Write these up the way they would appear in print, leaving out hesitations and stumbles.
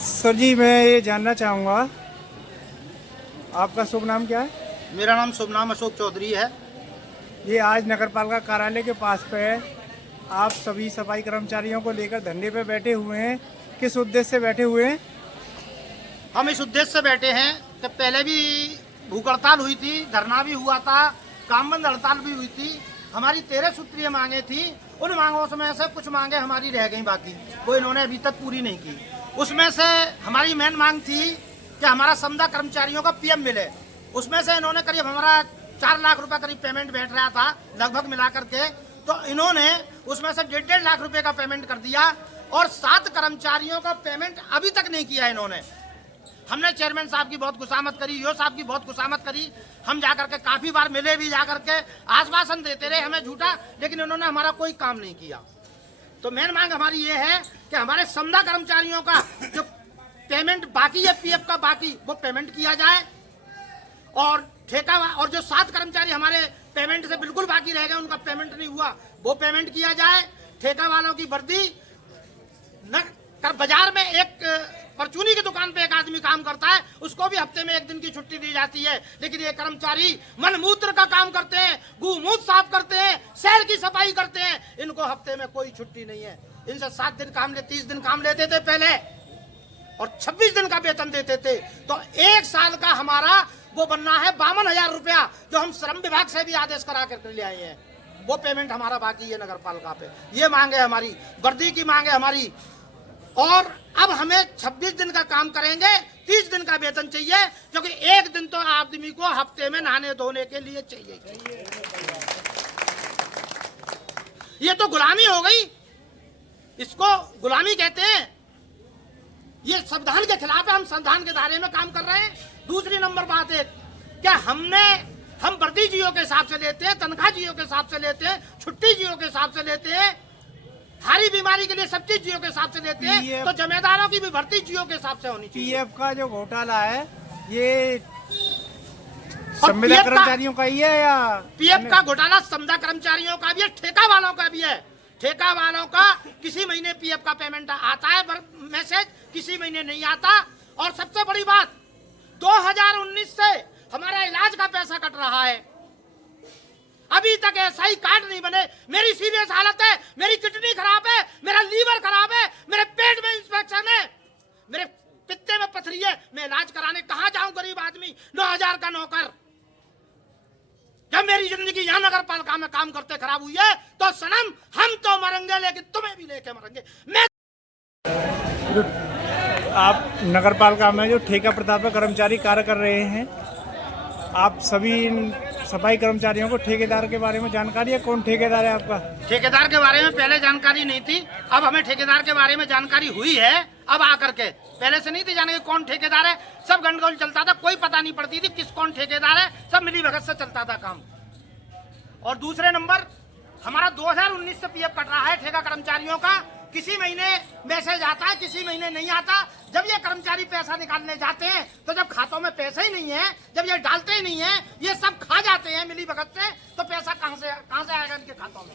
Sir जी, मैं ये जानना चाहूँगा, आपका शुभ नाम क्या है? मेरा नाम शुभ नाम अशोक चौधरी है। ये आज नगरपालिका कार्यालय के पास पे आप सभी सफाई कर्मचारियों को लेकर धरने पे बैठे हुए हैं। किस उद्देश्य से बैठे हुए हैं? हम इस उद्देश्य से बैठे हैं कि पहले भी भूख हड़ताल हुई थी, धरना भी हुआ था, काम बंद हड़ताल भी हुई थी। हमारी 13 सूत्रीय मांगे थी। उन मांगों में से कुछ मांगे हमारी रह गई बाकी, वो इन्होंने अभी तक पूरी नहीं की। उसमें से हमारी मेन मांग थी कि हमारा समदा कर्मचारियों का पीएम मिले। उसमें से इन्होंने करीब हमारा 4 लाख रुपए करीब पेमेंट बैठ रहा था लगभग मिला करके, तो इन्होंने उसमें से 1.5 लाख रुपए का पेमेंट कर दिया और 7 कर्मचारियों का पेमेंट अभी तक नहीं किया इन्होंने। हमने चेयरमैन साहब की बहुत खुशामद करी, ईओ साहब की बहुत खुशामद करी। हम जाकर के काफी बार मिले भी, जाकर के आश्वासन देते रहे हमें झूठा, लेकिन इन्होंने हमारा कोई काम नहीं किया। तो मेन मांग हमारी ये है कि हमारे समदा कर्मचारियों का जो पेमेंट बाकी है, पीएफ का बाकी, वो पेमेंट किया जाए। और ठेका और जो 7 कर्मचारी हमारे पेमेंट से बिल्कुल बाकी रह गए, उनका पेमेंट नहीं हुआ, वो पेमेंट किया जाए। ठेका वालों की वर्दी बाजार में एक परचूनी की दुकान पे एक आदमी काम करता है, उसको भी हफ्ते में 1 दिन की छुट्टी दी जाती है। लेकिन ये कर्मचारी मनमूत्र का काम करते हैं, गूमूत्र साफ करते हैं, शहर की सफाई करते हैं, इनको हफ्ते में कोई छुट्टी नहीं है। इनसे 7 दिन काम 30 दिन काम लेते थे पहले और 26 दिन का वेतन देते थे। तो 1 साल का हमारा वो बनना है 52,000 रुपया, जो हम श्रम विभाग से भी आदेश करा कर ले आए हैं। वो पेमेंट हमारा बाकी है नगर पालिका पे। ये मांगे हमारी, वर्दी की मांगे हमारी। और अब हमें 26 दिन का काम करेंगे, 30 दिन का वेतन चाहिए, क्योंकि 1 दिन तो आदमी को हफ्ते में नहाने धोने के लिए चाहिए। ये तो गुलामी हो गई, इसको गुलामी कहते हैं। ये संविधान के खिलाफ है, हम संविधान के दायरे में काम कर रहे हैं। दूसरी नंबर बात है क्या हम वर्दी जियो के हिसाब से लेते हैं, तनख्वाह जियो के हिसाब से लेते हैं, छुट्टी जियो के हिसाब से लेते हैं, हरी बीमारी के लिए सब चीज जियो के हिसाब से लेते हैं, तो जमींदारों की भी भर्ती जियो के हिसाब से होनी चाहिए। पीएफ का जो घोटाला है, ये समदा कर्मचारियों का ही है या? पीएफ का घोटाला समदा कर्मचारियों का भी है, ठेका वालों का भी है। ठेका वालों का किसी महीने पीएफ का पेमेंट आता है मैसेज, किसी महीने नहीं आता। और सबसे बड़ी बात, 2019 से हमारा इलाज का पैसा कट रहा है, अभी तक SI कार्ड नहीं बने। मेरी सीरियस हालत है, मेरी किडनी खराब है, मेरा लीवर खराब है, मेरे पेट में इंफेक्शन है, मेरे पित्ते में पथरी है। मैं इलाज कराने कहाँ जाऊं गरीब आदमी, 9,000 का नौकर। जब मेरी जिंदगी यहाँ नगर पालिका में काम करते खराब हुई है, तो सनम हम तो मरेंगे, लेकिन तुम्हें भी लेके मरेंगे। मैं आप नगर पालिका में जो ठेका प्रताप में कर्मचारी कार्य कर रहे हैं, आप सभी सफाई कर्मचारियों को ठेकेदार के बारे में जानकारी है? कौन ठेकेदार है आपका? ठेकेदार के बारे में पहले जानकारी नहीं थी, अब हमें ठेकेदार के बारे में जानकारी हुई है। अब आकर के पहले से नहीं थी जानकारी कौन ठेकेदार है। सब गंडगोल चलता था, कोई पता नहीं पड़ती थी कौन ठेकेदार है, सब मिली भगत से चलता था काम। और दूसरे नंबर, हमारा 2019 से पीएफ कट रहा है ठेका कर्मचारियों का। किसी महीने मैसेज आता है, किसी महीने नहीं आता। जब ये कर्मचारी पैसा निकालने जाते हैं तो जब खातों में पैसे ही नहीं है, जब ये डालते ही नहीं है, ये सब खा जाते हैं मिली भगत से, तो पैसा कहां से आएगा इनके खातों में?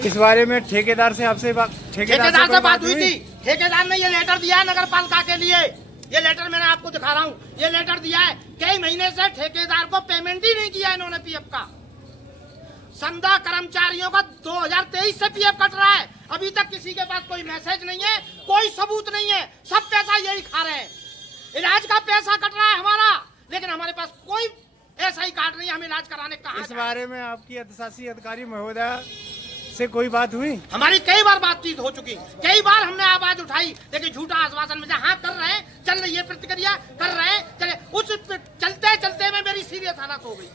इस बारे में ठेकेदार से ठेकेदार से बात हुई थी। ठेकेदार ने ये लेटर दिया है नगर पालिका के लिए। ये लेटर मैंने आपको दिखा रहा हूँ, ये लेटर दिया है। कई महीने से ठेकेदार को पेमेंट ही नहीं किया इन्होंने पीएफ का। समदा कर्मचारियों का 2023 से पीएफ कट रहा है, अभी तक किसी के पास कोई मैसेज नहीं है, कोई सबूत नहीं है, सब पैसा यही खा रहे हैं। इलाज का पैसा कट रहा है हमारा, लेकिन हमारे पास कोई SI कार्ड नहीं, हम इलाज कराने कहाँ? इस बारे में आपकी अधिशासी अधिकारी महोदय से कोई बात हुई? हमारी कई बार बातचीत हो चुकी, कई बार हमने आवाज उठाई, लेकिन झूठा आश्वासन में हाँ कर रहे हैं, चल रही है प्रतिक्रिया, कर रहे हैं, चले। उस चलते चलते में मेरी सीरियस हालत हो गई।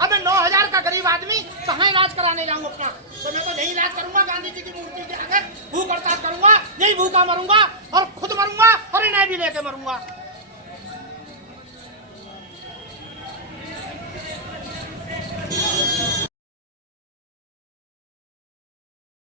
अब 9,000 का गरीब आदमी कहाँ इलाज कराने जाऊंगा अपना? तो मैं तो यही इलाज करूंगा गांधी जी की मूर्ति के आगे, भूख हड़ताल करूंगा, यही भूखा मरूंगा और खुद मरूंगा और इन्हें भी लेके मरूंगा।